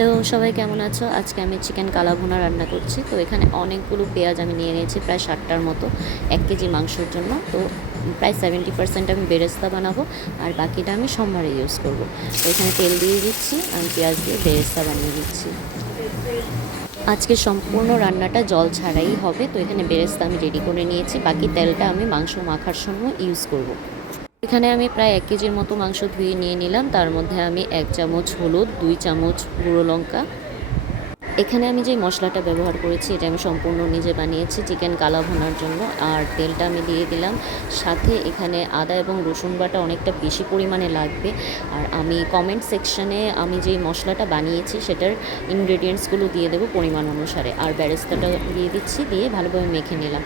Hello, সবাই কেমন আছো? আজকে আমি চিকেন কালা ভুনা রান্না করছি। তো এখানে অনেকগুলো পেঁয়াজ আমি নিয়ে নিয়েছি, প্রায় 60টার মতো 1 কেজি মাংসের জন্য। তো প্রায় 70% আমি বেরেস্তা বানাবো, আর বাকিটা আমি সোমবারে ইউজ করব। তো এখানে তেল দিয়ে দিচ্ছি, আমি পেঁয়াজ দিয়ে বেরেস্তা বানিয়ে দিচ্ছি। আজকে সম্পূর্ণ রান্নাটা জল ছাড়াই হবে। তো এখানে বেরেস্তা আমি রেডি করে নিয়েছি, বাকি তেলটা আমি মাংস মাখার সময় ইউজ করব। এখানে আমি প্রায় 1 কেজির মতো মাংস ধুয়ে নিয়ে নিলাম। তার মধ্যে আমি 1 চামচ হলুদ, 2 চামচ গুঁড়ো লঙ্কা, এখানে আমি যে মশলাটা ব্যবহার করেছি এটা আমি সম্পূর্ণ নিজে বানিয়েছি চিকেন কালা ভুনার জন্য। আর তেলটা আমি দিয়ে দিলাম, সাথে এখানে আদা এবং রসুন বাটা অনেকটা বেশি পরিমাণে লাগবে। আর আমি কমেন্ট সেকশানে আমি যেই মশলাটা বানিয়েছি সেটার ইনগ্রেডিয়েন্টসগুলো দিয়ে দেবো পরিমাণ অনুসারে। আর বেরেস্তাটা দিয়ে দিচ্ছি, দিয়ে ভালোভাবে মেখে নিলাম।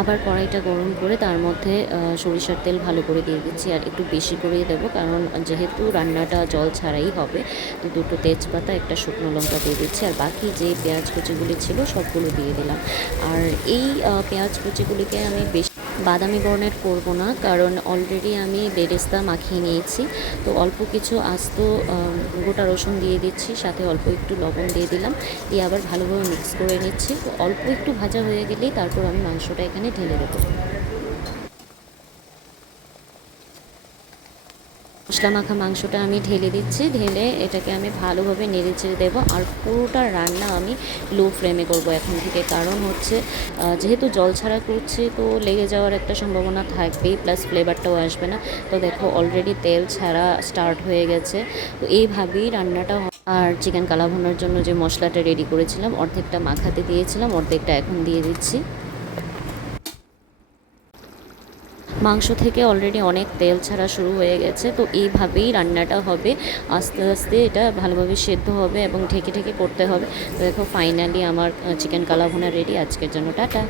আবার কড়াইটা গরম করে তার মধ্যে সরিষার তেল ভালো করে দিয়ে দিচ্ছি, আর একটু বেশি করেই দেবো, কারণ যেহেতু রান্নাটা জল ছাড়াই হবে। তো 2টো তেজপাতা, একটা শুকনো লঙ্কা দিয়ে দিচ্ছি, আর বাকি যে পেঁয়াজ কুচিগুলি ছিল সবগুলো দিয়ে দিলাম। আর এই পেঁয়াজ কুচিগুলিকে আমি বেশি বাদামি বর্ণের করব না, কারণ অলরেডি আমি বেরেস্তা মাখিয়ে নিয়েছি। তো অল্প কিছু আস্ত গোটা রসুন দিয়ে দিচ্ছি, সাথে অল্প একটু লবণ দিয়ে দিলাম, দিয়ে আবার ভালোভাবে মিক্স করে নিচ্ছি। তো অল্প একটু ভাজা হয়ে গেলেই তারপর আমি মাংসটা এখানে ঢেলে দেবো। মশলা মাখা মাংসটা আমি ঢেলে দিচ্ছি, ঢেলে এটাকে আমি ভালোভাবে নেড়ে চেড়ে দেবো। আর পুরোটা রান্না আমি লো ফ্লেমে করব এখন থেকে, কারণ হচ্ছে যেহেতু জল ছাড়া করছি তো লেগে যাওয়ার একটা সম্ভাবনা থাকবেই, প্লাস ফ্লেভারটাও আসবে না। তো দেখো অলরেডি তেল ছাড়া স্টার্ট হয়ে গেছে। তো এইভাবেই রান্নাটা আর চিকেন কালা ভুনার জন্য যে মশলাটা রেডি করেছিলাম অর্ধেকটা মাখাতে দিয়েছিলাম, অর্ধেকটা এখন দিয়ে দিচ্ছি। মাংস থেকে অলরেডি অনেক তেল ছাড়া শুরু হয়ে গেছে। তো এইভাবেই রান্নাটা হবে, আস্তে আস্তে এটা ভালোভাবে সেদ্ধ হবে এবং ঢেকে ঢেকে করতে হবে। তো দেখো ফাইনালি আমার চিকেন কালা ভুনা রেডি। আজকের জন্য টাটা।